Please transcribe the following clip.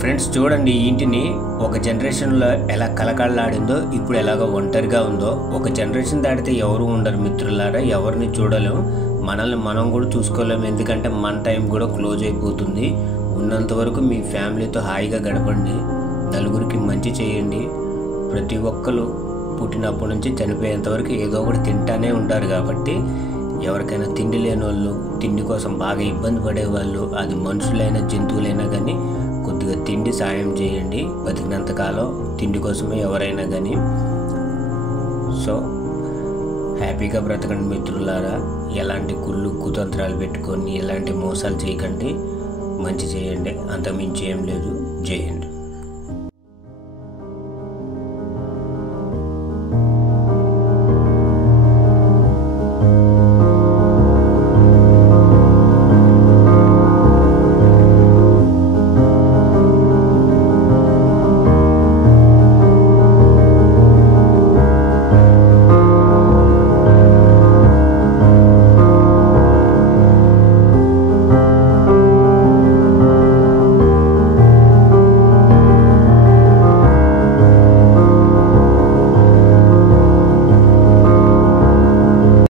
Friends చూడండి, ఈ ఇంటిని ఒక జనరేషన్లో ఎలా కలకళలాడిందో ఇప్పుడు ఎలాగో ఒంటరిగా ఉందో. ఒక జనరేషన్ దాటితే ఎవరు ఉండరు మిత్రులారా, ఎవరిని చూడలేము, మనల్ని మనం కూడా చూసుకోలేము. ఎందుకంటే మన టైం కూడా క్లోజ్ అయిపోతుంది. ఉన్నంత వరకు మీ ఫ్యామిలీతో హాయిగా గడపండి, నలుగురికి మంచి చేయండి. ప్రతి ఒక్కరు పుట్టినప్పటి నుంచి చనిపోయేంత వరకు ఏదో ఒకటి తింటానే ఉంటారు. కాబట్టి ఎవరికైనా తిండి లేని వాళ్ళు, తిండి కోసం బాగా ఇబ్బంది పడేవాళ్ళు, అది మనుషులైనా జంతువులైనా కానీ కొద్దిగా తిండి సాయం చేయండి. బతికినంతకాలం తిండి కోసమే ఎవరైనా కానీ. సో హ్యాపీగా బ్రతకండి మిత్రులారా. ఎలాంటి కుళ్ళు కుతంత్రాలు పెట్టుకొని ఎలాంటి మోసాలు చేయకండి, మంచి చేయండి. అంతకుమించి ఏం లేదు. జై హింద్.